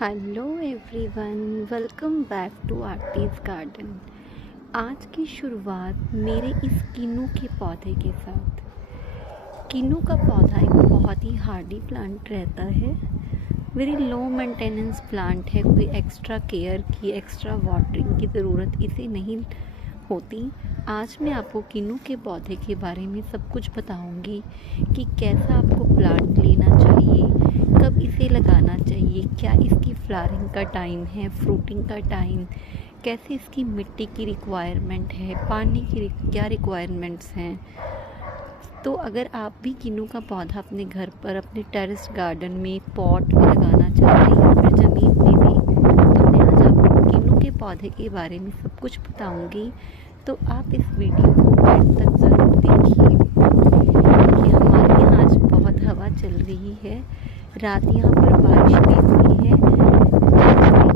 Hello everyone, welcome back to Aarti's garden. आज की शुरुआत मेरे इस किन्नू के पौधे के साथ। किन्नू का पौधा एक बहुत ही हार्डी प्लांट रहता है। वेरी लो मेंटेनेंस प्लांट है। कोई एक्स्ट्रा केयर की, एक्स्ट्रा वाटरिंग की ज़रूरत इसे नहीं होती। आज मैं आपको किन्नू के पौधे के बारे में सब कुछ बताऊंगी कि कैसा आपको प्लांट लेना चाहिए, कब इसे लगाना चाहिए, क्या इसकी फ्लावरिंग का टाइम है, फ्रूटिंग का टाइम, कैसे इसकी मिट्टी की रिक्वायरमेंट है, पानी की क्या रिक्वायरमेंट्स हैं। तो अगर आप भी किन्नू का पौधा अपने घर पर, अपने टेरेस गार्डन में, पॉट में लगाना चाहते हैं या फिर ज़मीन में भी, तो मैं आज आपको किन्नू के पौधे के बारे में सब कुछ बताऊंगी। तो आप इस वीडियो को एंड तक ज़रूर देखिए कि हमारे यहाँ आज बहुत हवा चल रही है। रात यहाँ पर बारिश भी हुई है।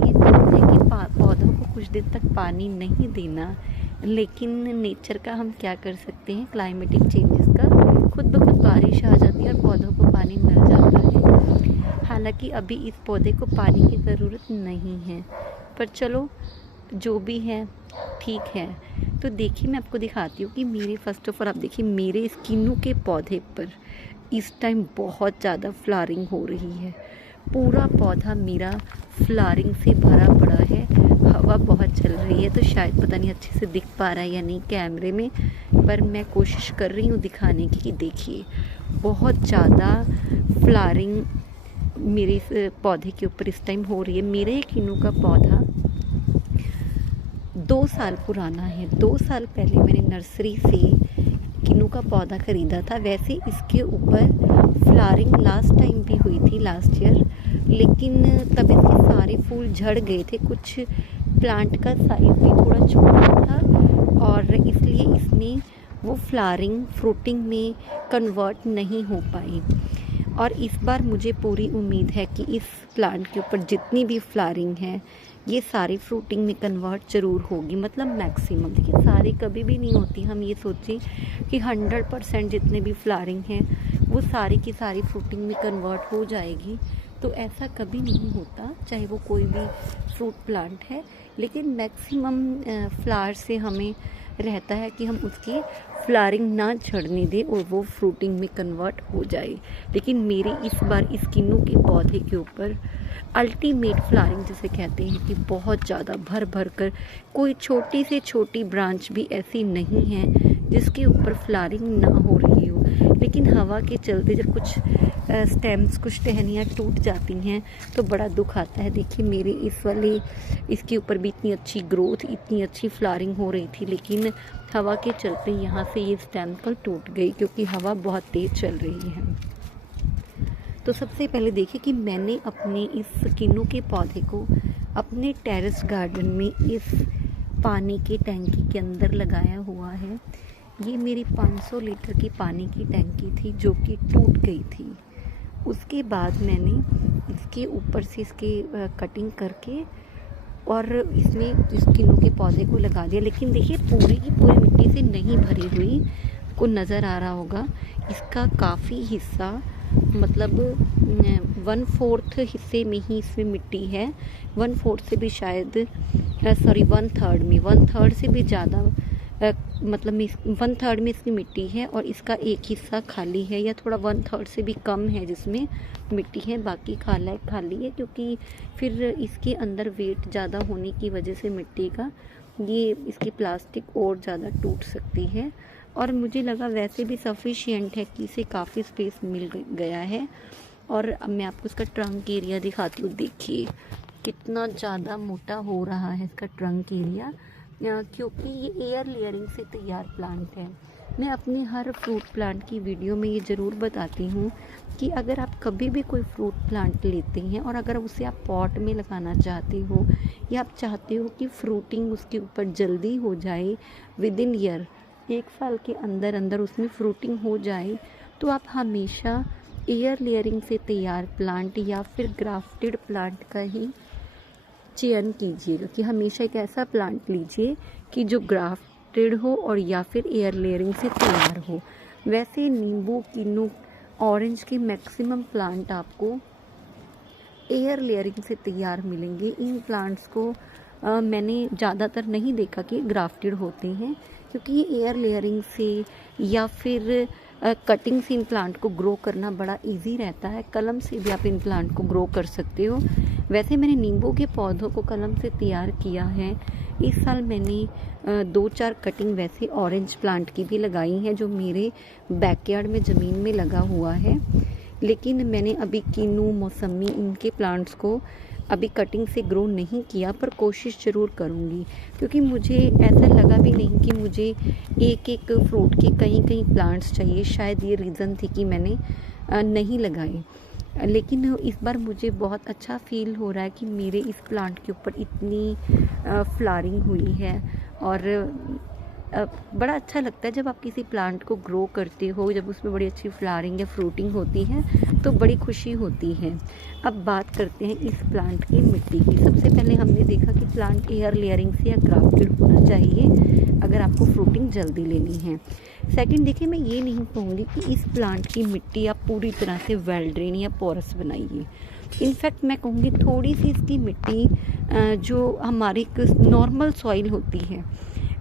ये सोचते हैं कि पौधों को कुछ दिन तक पानी नहीं देना, लेकिन नेचर का हम क्या कर सकते हैं, क्लाइमेटिक चेंजेस का खुद ब खुद बारिश आ जाती है और पौधों को पानी मिल जाता है। हालांकि अभी इस पौधे को पानी की ज़रूरत नहीं है, पर चलो जो भी है ठीक है। तो देखिए, मैं आपको दिखाती हूँ कि मेरे फर्स्ट ऑफ ऑल आप देखिए, मेरे इस किन्नू के पौधे पर इस टाइम बहुत ज़्यादा फ्लावरिंग हो रही है। पूरा पौधा मेरा फ्लावरिंग से भरा पड़ा है। हवा बहुत चल रही है, तो शायद पता नहीं अच्छे से दिख पा रहा है या नहीं कैमरे में, पर मैं कोशिश कर रही हूँ दिखाने की कि देखिए बहुत ज़्यादा फ्लावरिंग मेरे इस पौधे के ऊपर इस टाइम हो रही है। मेरे किन्नू का पौधा 2 साल पुराना है। 2 साल पहले मैंने नर्सरी से किन्नू का पौधा ख़रीदा था। वैसे इसके ऊपर फ्लावरिंग लास्ट टाइम भी हुई थी, लास्ट ईयर, लेकिन तब इसके सारे फूल झड़ गए थे। कुछ प्लांट का साइज़ भी थोड़ा छोटा था और इसलिए इसमें वो फ्लावरिंग फ्रूटिंग में कन्वर्ट नहीं हो पाई। और इस बार मुझे पूरी उम्मीद है कि इस प्लांट के ऊपर जितनी भी फ्लावरिंग है ये सारी फ्रूटिंग में कन्वर्ट ज़रूर होगी, मतलब मैक्सिमम। देखिए, सारे कभी भी नहीं होती। हम ये सोचें कि 100% जितने भी फ्लावरिंग हैं वो सारी की सारी फ्रूटिंग में कन्वर्ट हो जाएगी, तो ऐसा कभी नहीं होता, चाहे वो कोई भी फ्रूट प्लांट है। लेकिन मैक्सिमम फ्लावर से हमें रहता है कि हम उसकी फ्लावरिंग ना झड़ने दें और वो फ्रूटिंग में कन्वर्ट हो जाए। लेकिन मेरी इस बार इस किन्नू के पौधे के ऊपर अल्टीमेट फ्लावरिंग जिसे कहते हैं कि बहुत ज़्यादा भर भर कर, कोई छोटी से छोटी ब्रांच भी ऐसी नहीं है जिसके ऊपर फ्लावरिंग ना हो रही हो। लेकिन हवा के चलते जब कुछ स्टेम्स, कुछ टहनियाँ टूट जाती हैं तो बड़ा दुख आता है। देखिए, मेरे इसके ऊपर भी इतनी अच्छी ग्रोथ, इतनी अच्छी फ्लावरिंग हो रही थी, लेकिन हवा के चलते यहाँ से ये स्टेम कल टूट गई क्योंकि हवा बहुत तेज़ चल रही है। तो सबसे पहले देखिए कि मैंने अपने इस किन्नू के पौधे को अपने टेरेस गार्डन में इस पानी के टैंकी के अंदर लगाया हुआ है। ये मेरी 500 लीटर की पानी की टैंकी थी जो कि टूट गई थी। उसके बाद मैंने इसके ऊपर से इसके कटिंग करके और इसमें इस किन्नू के पौधे को लगा दिया। लेकिन देखिए, पूरी की पूरी मिट्टी से नहीं भरी हुई, को नज़र आ रहा होगा इसका काफ़ी हिस्सा, मतलब 1/4 हिस्से में ही इसमें मिट्टी है। 1/4 से भी शायद, सॉरी 1/3 से भी ज़्यादा, मतलब 1/3 में इसकी मिट्टी है और इसका एक हिस्सा खाली है, या थोड़ा 1/3 से भी कम है जिसमें मिट्टी है, बाकी खाली है क्योंकि फिर इसके अंदर वेट ज़्यादा होने की वजह से मिट्टी का ये इसकी प्लास्टिक और ज़्यादा टूट सकती है। और मुझे लगा वैसे भी सफिशिएंट है कि इसे काफ़ी स्पेस मिल गया है। और अब मैं आपको इसका ट्रंक एरिया दिखाती हूँ। देखिए कितना ज़्यादा मोटा हो रहा है इसका ट्रंक एरिया, क्योंकि ये एयर लेयरिंग से तैयार प्लांट है। मैं अपने हर फ्रूट प्लांट की वीडियो में ये ज़रूर बताती हूँ कि अगर आप कभी भी कोई फ्रूट प्लांट लेते हैं और अगर उसे आप पॉट में लगाना चाहते हो या आप चाहते हो कि फ्रूटिंग उसके ऊपर जल्दी हो जाए, विद इन ईयर, 1 साल के अंदर अंदर उसमें फ्रूटिंग हो जाए, तो आप हमेशा एयर लेयरिंग से तैयार प्लांट या फिर ग्राफ्टेड प्लांट का ही चयन कीजिएगा। कि हमेशा एक ऐसा प्लांट लीजिए कि जो ग्राफ्टेड हो और या फिर एयर लेयरिंग से तैयार हो। वैसे नींबू, किन्नू, ऑरेंज के मैक्सिमम प्लांट आपको एयर लेयरिंग से तैयार मिलेंगे। इन प्लांट्स को मैंने ज़्यादातर नहीं देखा कि ग्राफ्टेड होते हैं, क्योंकि ये एयर लेयरिंग से या फिर कटिंग से इन प्लांट को ग्रो करना बड़ा इजी रहता है। कलम से भी आप इन प्लांट को ग्रो कर सकते हो। वैसे मैंने नींबू के पौधों को कलम से तैयार किया है। इस साल मैंने 2-4 कटिंग वैसे ऑरेंज प्लांट की भी लगाई हैं, जो मेरे बैकयार्ड में ज़मीन में लगा हुआ है। लेकिन मैंने अभी किन्नू, मौसमी, इनके प्लांट्स को अभी कटिंग से ग्रो नहीं किया, पर कोशिश ज़रूर करूँगी, क्योंकि मुझे ऐसा लगा भी नहीं कि मुझे एक एक फ्रूट के कई कई प्लांट्स चाहिए। शायद ये रीज़न थी कि मैंने नहीं लगाए। लेकिन इस बार मुझे बहुत अच्छा फील हो रहा है कि मेरे इस प्लांट के ऊपर इतनी फ्लावरिंग हुई है। और बड़ा अच्छा लगता है जब आप किसी प्लांट को ग्रो करते हो, जब उसमें बड़ी अच्छी फ्लावरिंग या फ्रूटिंग होती है तो बड़ी खुशी होती है। अब बात करते हैं इस प्लांट की मिट्टी की। सबसे पहले हमने देखा कि प्लांट एयर लेयरिंग से या ग्राफ्टेड होना चाहिए अगर आपको फ्रूटिंग जल्दी लेनी है। सेकंड, देखिए, मैं ये नहीं कहूँगी कि इस प्लांट की मिट्टी आप पूरी तरह से वेल ड्रेन या पोरस बनाइए। इनफैक्ट मैं कहूँगी थोड़ी सी इसकी मिट्टी जो हमारी नॉर्मल सॉइल होती है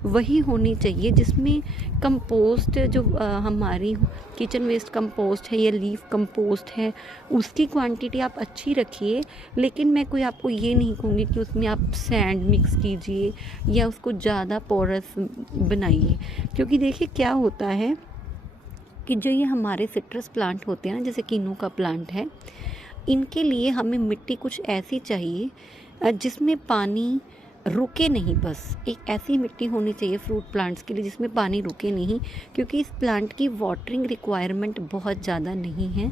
वही होनी चाहिए, जिसमें कंपोस्ट जो हमारी किचन वेस्ट कंपोस्ट है या लीफ कंपोस्ट है उसकी क्वांटिटी आप अच्छी रखिए। लेकिन मैं कोई आपको ये नहीं कहूँगी कि उसमें आप सैंड मिक्स कीजिए या उसको ज़्यादा पोरस बनाइए। क्योंकि देखिए क्या होता है कि जो ये हमारे सिट्रस प्लांट होते हैं ना, जैसे किन्नू का प्लांट है, इनके लिए हमें मिट्टी कुछ ऐसी चाहिए जिसमें पानी रुके नहीं। बस एक ऐसी मिट्टी होनी चाहिए फ्रूट प्लांट्स के लिए जिसमें पानी रुके नहीं, क्योंकि इस प्लांट की वाटरिंग रिक्वायरमेंट बहुत ज़्यादा नहीं है।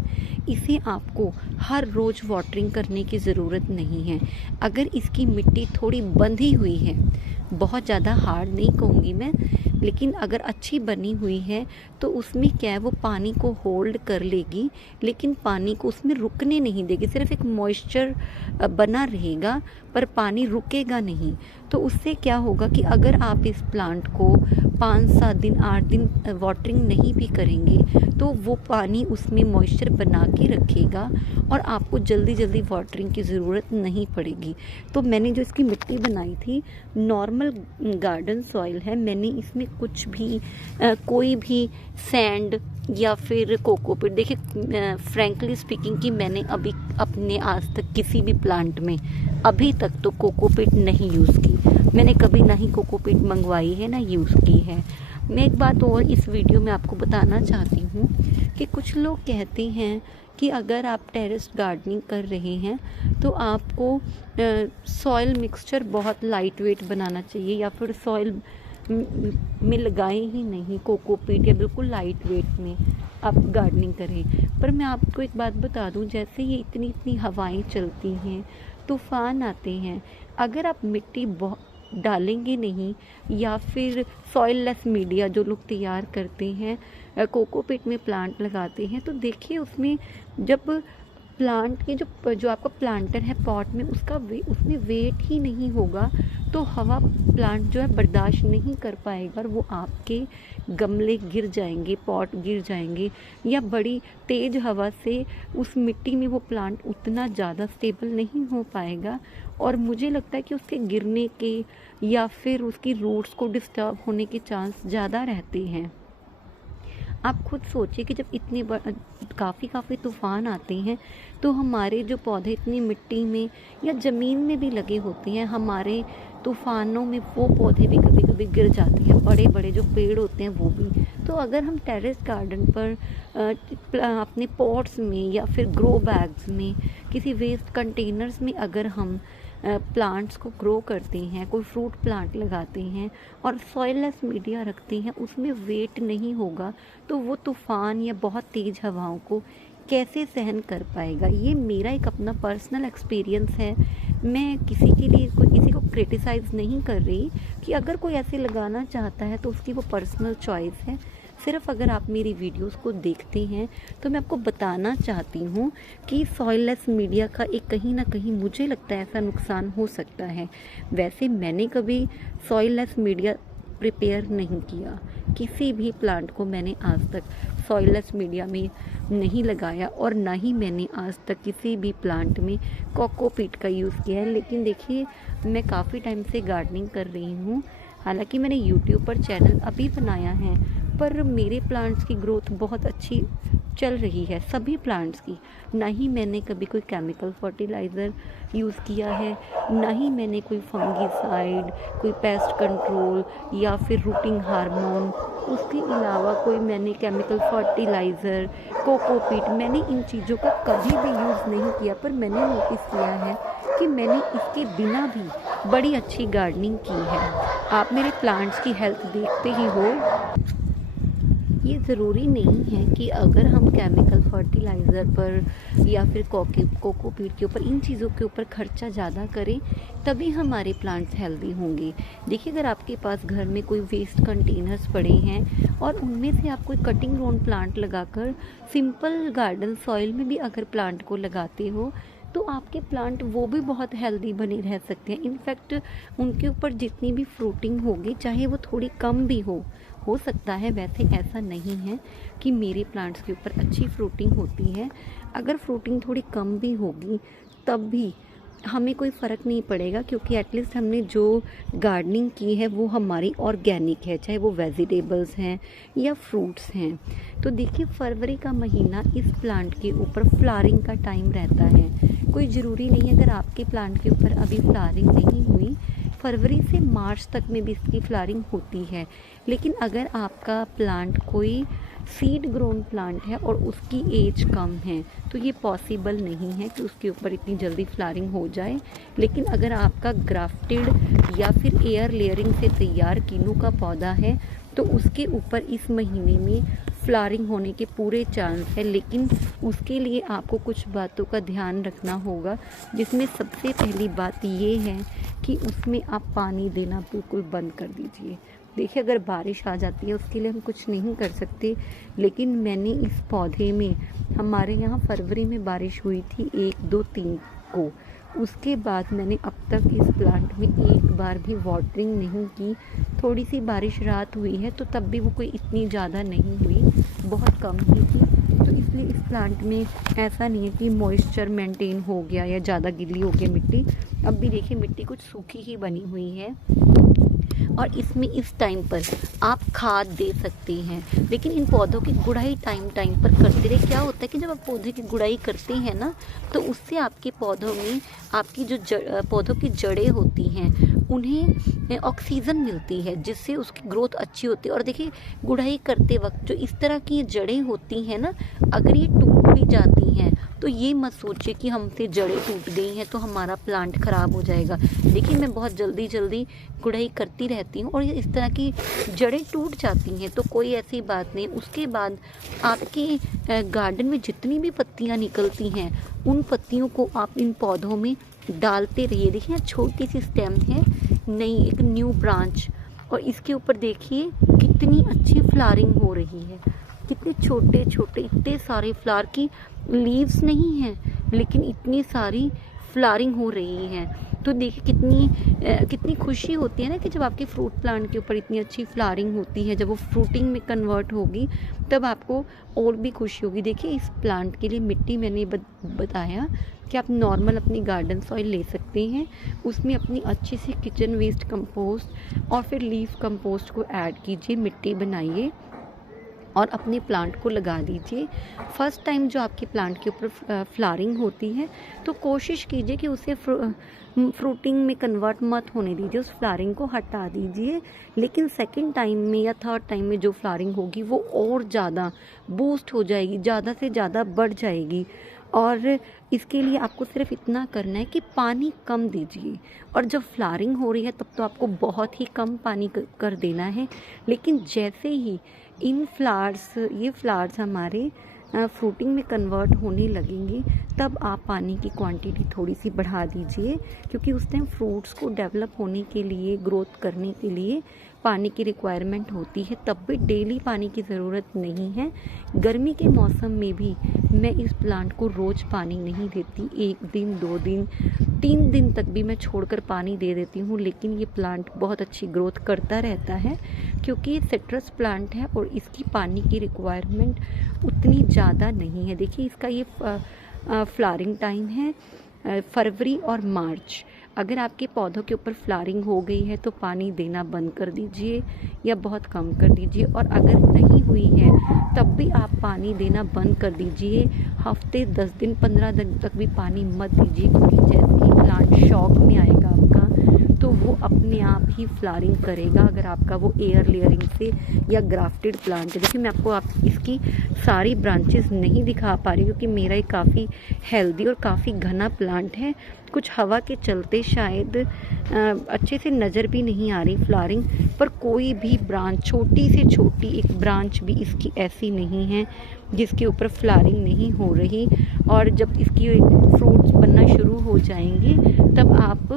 इसे आपको हर रोज़ वाटरिंग करने की ज़रूरत नहीं है। अगर इसकी मिट्टी थोड़ी बंधी हुई है, बहुत ज़्यादा हार्ड नहीं कहूँगी मैं, लेकिन अगर अच्छी बनी हुई है तो उसमें क्या है, वो पानी को होल्ड कर लेगी, लेकिन पानी को उसमें रुकने नहीं देगी। सिर्फ एक मॉइस्चर बना रहेगा पर पानी रुकेगा नहीं। तो उससे क्या होगा कि अगर आप इस प्लांट को 5-7 दिन 8 दिन वाटरिंग नहीं भी करेंगे तो वो पानी उसमें मॉइस्चर बना के रखेगा और आपको जल्दी जल्दी वाटरिंग की ज़रूरत नहीं पड़ेगी। तो मैंने जो इसकी मिट्टी बनाई थी नॉर्मल गार्डन सॉइल है। मैंने इसमें कुछ भी कोई भी सैंड या फिर कोकोपीट, देखिए फ्रैंकली स्पीकिंग कि मैंने अभी अपने आज तक किसी भी प्लांट में अभी तक तो कोकोपीट नहीं यूज़ की। मैंने कभी ना ही कोकोपीट मंगवाई है ना यूज़ की है। मैं एक बात और इस वीडियो में आपको बताना चाहती हूँ कि कुछ लोग कहते हैं कि अगर आप टेरेस गार्डनिंग कर रहे हैं तो आपको सॉइल मिक्सचर बहुत लाइट वेट बनाना चाहिए या फिर सॉइल में लगाएं ही नहीं कोकोपीट या बिल्कुल लाइट वेट में आप गार्डनिंग करें। पर मैं आपको एक बात बता दूं, जैसे ये इतनी इतनी हवाएं चलती हैं, तूफ़ान आते हैं, अगर आप मिट्टी डालेंगे नहीं या फिर सॉइल लेस मीडिया जो लोग तैयार करते हैं कोकोपीट में प्लांट लगाते हैं, तो देखिए उसमें जब प्लांट के जो आपका प्लांटर है पॉट में उसमें वेट ही नहीं होगा तो हवा प्लांट जो है बर्दाश्त नहीं कर पाएगा और वो आपके गमले गिर जाएंगे, पॉट गिर जाएंगे या बड़ी तेज़ हवा से उस मिट्टी में वो प्लांट उतना ज़्यादा स्टेबल नहीं हो पाएगा और मुझे लगता है कि उसके गिरने के या फिर उसकी रूट्स को डिस्टर्ब होने के चांस ज़्यादा रहते हैं। आप खुद सोचिए कि जब इतने काफ़ी तूफ़ान आते हैं तो हमारे जो पौधे इतनी मिट्टी में या ज़मीन में भी लगे होते हैं, हमारे तूफ़ानों में वो पौधे भी कभी कभी गिर जाते हैं, बड़े बड़े जो पेड़ होते हैं वो भी। तो अगर हम टेरेस गार्डन पर अपने पॉट्स में या फिर ग्रो बैग्स में किसी वेस्ट कंटेनर्स में अगर हम प्लांट्स को ग्रो करते हैं, कोई फ्रूट प्लांट लगाते हैं और सॉइललेस मीडिया रखते हैं, उसमें वेट नहीं होगा तो वो तूफ़ान या बहुत तेज़ हवाओं को कैसे सहन कर पाएगा। ये मेरा एक अपना पर्सनल एक्सपीरियंस है। मैं किसी को क्रिटिसाइज़ नहीं कर रही कि अगर कोई ऐसे लगाना चाहता है तो उसकी वो पर्सनल चॉइस है। सिर्फ अगर आप मेरी वीडियोस को देखते हैं तो मैं आपको बताना चाहती हूँ कि सॉइललेस मीडिया का एक कहीं ना कहीं मुझे लगता है ऐसा नुकसान हो सकता है। वैसे मैंने कभी सॉइललेस मीडिया प्रिपेयर नहीं किया। किसी भी प्लांट को मैंने आज तक सॉइललेस मीडिया में नहीं लगाया और ना ही मैंने आज तक किसी भी प्लांट में कोकोपीट का यूज़ किया है। लेकिन देखिए, मैं काफ़ी टाइम से गार्डनिंग कर रही हूँ। हालांकि मैंने यूट्यूब पर चैनल अभी बनाया है, पर मेरे प्लांट्स की ग्रोथ बहुत अच्छी चल रही है, सभी प्लांट्स की। ना ही मैंने कभी कोई केमिकल फर्टिलाइज़र यूज़ किया है, ना ही मैंने कोई फंगीसाइड, कोई पेस्ट कंट्रोल या फिर रूटिंग हार्मोन, उसके अलावा कोई मैंने केमिकल फर्टिलाइज़र, कोकोपीट, मैंने इन चीज़ों का कभी भी यूज़ नहीं किया। पर मैंने नोटिस किया है कि मैंने इसके बिना भी बड़ी अच्छी गार्डनिंग की है। आप मेरे प्लांट्स की हेल्थ देखते ही हो। ये ज़रूरी नहीं है कि अगर हम केमिकल फर्टिलाइज़र पर या फिर कोकोपीट के ऊपर, इन चीज़ों के ऊपर खर्चा ज़्यादा करें तभी हमारे प्लांट्स हेल्दी होंगे। देखिए, अगर आपके पास घर में कोई वेस्ट कंटेनर्स पड़े हैं और उनमें से आप कोई कटिंग ग्रोन प्लांट लगाकर सिंपल गार्डन सॉइल में भी अगर प्लांट को लगाते हो तो आपके प्लांट वो भी बहुत हेल्दी बने रह सकते हैं। इनफैक्ट उनके ऊपर जितनी भी फ्रूटिंग होगी, चाहे वो थोड़ी कम भी हो सकता है। वैसे ऐसा नहीं है कि मेरे प्लांट्स के ऊपर अच्छी फ्रूटिंग होती है। अगर फ्रूटिंग थोड़ी कम भी होगी तब भी हमें कोई फ़र्क नहीं पड़ेगा, क्योंकि एटलीस्ट हमने जो गार्डनिंग की है वो हमारी ऑर्गेनिक है, चाहे वो वेजिटेबल्स हैं या फ्रूट्स हैं। तो देखिए, फरवरी का महीना इस प्लांट के ऊपर फ्लावरिंग का टाइम रहता है। कोई ज़रूरी नहीं है, अगर आपके प्लांट के ऊपर अभी फ्लावरिंग नहीं हुई, फरवरी से मार्च तक में भी इसकी फ्लावरिंग होती है। लेकिन अगर आपका प्लांट कोई सीड ग्रोन प्लांट है और उसकी एज कम है तो ये पॉसिबल नहीं है कि उसके ऊपर इतनी जल्दी फ्लावरिंग हो जाए। लेकिन अगर आपका ग्राफ्टेड या फिर एयर लेयरिंग से तैयार किनू का पौधा है तो उसके ऊपर इस महीने में फ्लावरिंग होने के पूरे चांस है। लेकिन उसके लिए आपको कुछ बातों का ध्यान रखना होगा, जिसमें सबसे पहली बात ये है कि उसमें आप पानी देना बिल्कुल बंद कर दीजिए। देखिए, अगर बारिश आ जाती है उसके लिए हम कुछ नहीं कर सकते, लेकिन मैंने इस पौधे में, हमारे यहाँ फरवरी में बारिश हुई थी 1, 2, 3 को, उसके बाद मैंने अब तक इस प्लांट में एक बार भी वाटरिंग नहीं की। थोड़ी सी बारिश रात हुई है तो तब भी वो कोई इतनी ज़्यादा नहीं हुई, बहुत कम ही थी। तो इसलिए इस प्लांट में ऐसा नहीं है कि मॉइस्चर मेंटेन हो गया या ज़्यादा गीली हो गई मिट्टी। अब भी देखिए, मिट्टी कुछ सूखी ही बनी हुई है और इसमें इस टाइम पर आप खाद दे सकते हैं। लेकिन इन पौधों की गुड़ाई टाइम पर करते रहे। क्या होता है कि जब आप पौधे की गुड़ाई करते हैं ना, तो उससे आपके पौधों में, आपकी जो पौधों की जड़ें होती हैं उन्हें ऑक्सीजन मिलती है, जिससे उसकी ग्रोथ अच्छी होती है। और देखिए, गुड़ाई करते वक्त जो इस तरह की जड़ें होती हैं ना, अगर ये टूट भी जाती हैं तो ये मत सोचिए कि हमसे जड़ें टूट गई हैं तो हमारा प्लांट ख़राब हो जाएगा। देखिए, मैं बहुत जल्दी गुड़ाई करती रहती हूँ और इस तरह की जड़ें टूट जाती हैं तो कोई ऐसी बात नहीं। उसके बाद आपके गार्डन में जितनी भी पत्तियाँ निकलती हैं, उन पत्तियों को आप इन पौधों में डालते रहिए। देखिए, छोटी सी स्टेम है, नई एक न्यू ब्रांच, और इसके ऊपर देखिए कितनी अच्छी फ्लावरिंग हो रही है। कितने छोटे छोटे, इतने सारे फ्लावर की लीव्स नहीं हैं लेकिन इतनी सारी फ्लावरिंग हो रही है। तो देखिए कितनी खुशी होती है ना कि जब आपके फ्रूट प्लांट के ऊपर इतनी अच्छी फ्लावरिंग होती है। जब वो फ्रूटिंग में कन्वर्ट होगी तब आपको और भी खुशी होगी। देखिए, इस प्लांट के लिए मिट्टी मैंने बताया कि आप नॉर्मल अपनी गार्डन सॉइल ले सकते हैं, उसमें अपनी अच्छी सी किचन वेस्ट कंपोस्ट और फिर लीफ कंपोस्ट को ऐड कीजिए, मिट्टी बनाइए और अपने प्लांट को लगा दीजिए। फर्स्ट टाइम जो आपके प्लांट के ऊपर फ्लावरिंग होती है तो कोशिश कीजिए कि उसे फ्रूटिंग में कन्वर्ट मत होने दीजिए, उस फ्लावरिंग को हटा दीजिए। लेकिन सेकंड टाइम में या थर्ड टाइम में जो फ्लावरिंग होगी वो और ज़्यादा बूस्ट हो जाएगी, ज़्यादा से ज़्यादा बढ़ जाएगी। और इसके लिए आपको सिर्फ इतना करना है कि पानी कम दीजिए। और जब फ्लावरिंग हो रही है तब तो आपको बहुत ही कम पानी कर देना है। लेकिन जैसे ही ये फ्लावर्स हमारे फ्रूटिंग में कन्वर्ट होने लगेंगे तब आप पानी की क्वांटिटी थोड़ी सी बढ़ा दीजिए, क्योंकि उस टाइम फ्रूट्स को डेवलप होने के लिए, ग्रोथ करने के लिए पानी की रिक्वायरमेंट होती है। तब भी डेली पानी की ज़रूरत नहीं है। गर्मी के मौसम में भी मैं इस प्लांट को रोज़ पानी नहीं देती, 1 दिन 2 दिन 3 दिन तक भी मैं छोड़कर पानी दे देती हूँ, लेकिन ये प्लांट बहुत अच्छी ग्रोथ करता रहता है क्योंकि ये सिट्रस प्लांट है और इसकी पानी की रिक्वायरमेंट उतनी ज़्यादा नहीं है। देखिए इसका ये फ्लावरिंग टाइम है फरवरी और मार्च। अगर आपके पौधों के ऊपर फ्लावरिंग हो गई है तो पानी देना बंद कर दीजिए या बहुत कम कर दीजिए, और अगर नहीं हुई है तब भी आप पानी देना बंद कर दीजिए। हफ्ते 10 दिन 15 दिन तक भी पानी मत दीजिए, क्योंकि जैसे ही प्लांट शॉक में आएगा आपका तो वो अपने आप ही फ्लावरिंग करेगा, अगर आपका वो एयर लेयरिंग से या ग्राफ्टेड प्लांट है। देखिए मैं आपको इसकी सारी ब्रांचेस नहीं दिखा पा रही क्योंकि मेरा ये काफ़ी हेल्दी और काफ़ी घना प्लांट है। कुछ हवा के चलते शायद अच्छे से नज़र भी नहीं आ रही फ्लावरिंग, पर कोई भी ब्रांच, छोटी से छोटी एक ब्रांच भी इसकी ऐसी नहीं है जिसके ऊपर फ्लावरिंग नहीं हो रही। और जब इसकी फ्रूट्स बनना शुरू हो जाएंगे तब आप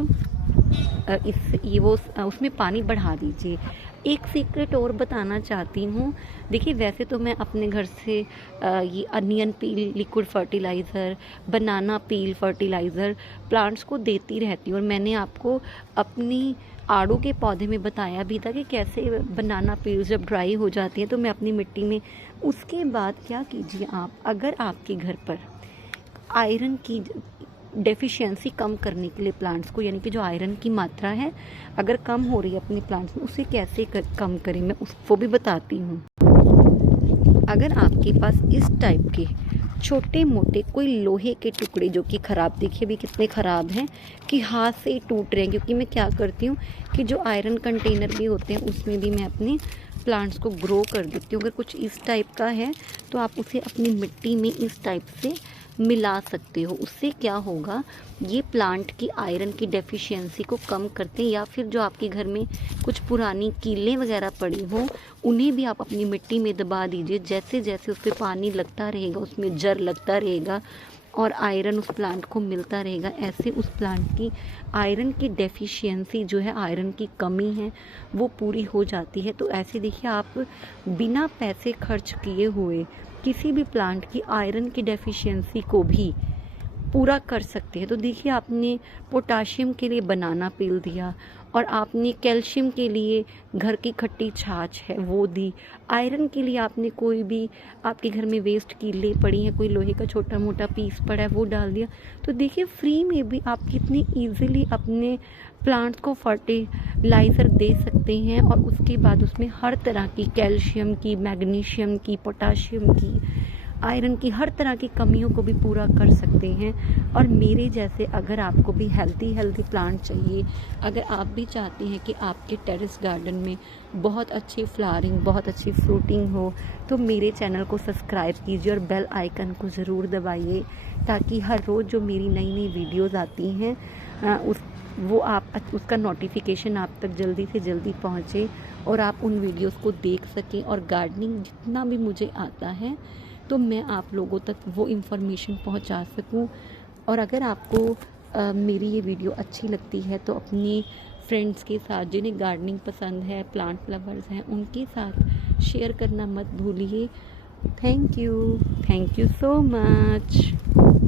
उसमें पानी बढ़ा दीजिए। एक सीक्रेट और बताना चाहती हूँ। देखिए वैसे तो मैं अपने घर से ये अनियन पील लिक्विड फर्टिलाइज़र, बनाना पील फर्टिलाइज़र प्लांट्स को देती रहती हूँ, और मैंने आपको अपनी आड़ू के पौधे में बताया भी था कि कैसे बनाना पील जब ड्राई हो जाती है तो मैं अपनी मिट्टी में। उसके बाद क्या कीजिए आप, अगर आपके घर पर आयरन की डेफिशिएंसी कम करने के लिए प्लांट्स को, यानी कि जो आयरन की मात्रा है अगर कम हो रही है अपने प्लांट्स में, उसे कैसे कम करें मैं उसको भी बताती हूँ। अगर आपके पास इस टाइप के छोटे मोटे कोई लोहे के टुकड़े जो कि ख़राब, देखिए भी कितने ख़राब हैं कि हाथ से टूट रहे हैं, क्योंकि मैं क्या करती हूँ कि जो आयरन कंटेनर भी होते हैं उसमें भी मैं अपने प्लांट्स को ग्रो कर देती हूँ। अगर कुछ इस टाइप का है तो आप उसे अपनी मिट्टी में इस टाइप से मिला सकते हो। उससे क्या होगा, ये प्लांट की आयरन की डेफिशिएंसी को कम करते हैं। या फिर जो आपके घर में कुछ पुरानी कीलें वगैरह पड़ी हों उन्हें भी आप अपनी मिट्टी में दबा दीजिए। जैसे जैसे उस पर पानी लगता रहेगा, उसमें जर लगता रहेगा और आयरन उस प्लांट को मिलता रहेगा, ऐसे उस प्लांट की आयरन की डेफिशिएंसी जो है, आयरन की कमी है, वो पूरी हो जाती है। तो ऐसे देखिए आप बिना पैसे खर्च किए हुए किसी भी प्लांट की आयरन की डेफिशिएंसी को भी पूरा कर सकते हैं। तो देखिए आपने पोटाशियम के लिए बनाना पील दिया, और आपने कैल्शियम के लिए घर की खट्टी छाछ है वो दी, आयरन के लिए आपने कोई भी आपके घर में वेस्ट कीले पड़ी हैं, कोई लोहे का छोटा मोटा पीस पड़ा है वो डाल दिया। तो देखिए फ्री में भी आप कितनी ईजिली अपने प्लांट्स को फर्टिलाइज़र दे सकते हैं, और उसके बाद उसमें हर तरह की कैल्शियम की, मैग्नीशियम की, पोटाशियम की, आयरन की हर तरह की कमियों को भी पूरा कर सकते हैं। और मेरे जैसे अगर आपको भी हेल्दी प्लांट चाहिए, अगर आप भी चाहते हैं कि आपके टेरेस गार्डन में बहुत अच्छी फ्लावरिंग, बहुत अच्छी फ्रूटिंग हो, तो मेरे चैनल को सब्सक्राइब कीजिए और बेल आइकन को ज़रूर दबाइए, ताकि हर रोज़ जो मेरी नई नई वीडियोज़ आती हैं उसका नोटिफिकेशन आप तक जल्दी से जल्दी पहुँचे और आप उन वीडियोज़ को देख सकें। और गार्डनिंग जितना भी मुझे आता है तो मैं आप लोगों तक वो इन्फॉर्मेशन पहुंचा सकूं। और अगर आपको मेरी ये वीडियो अच्छी लगती है तो अपने फ्रेंड्स के साथ, जिन्हें गार्डनिंग पसंद है, प्लांट लवर्स हैं, उनके साथ शेयर करना मत भूलिए। Thank you so much.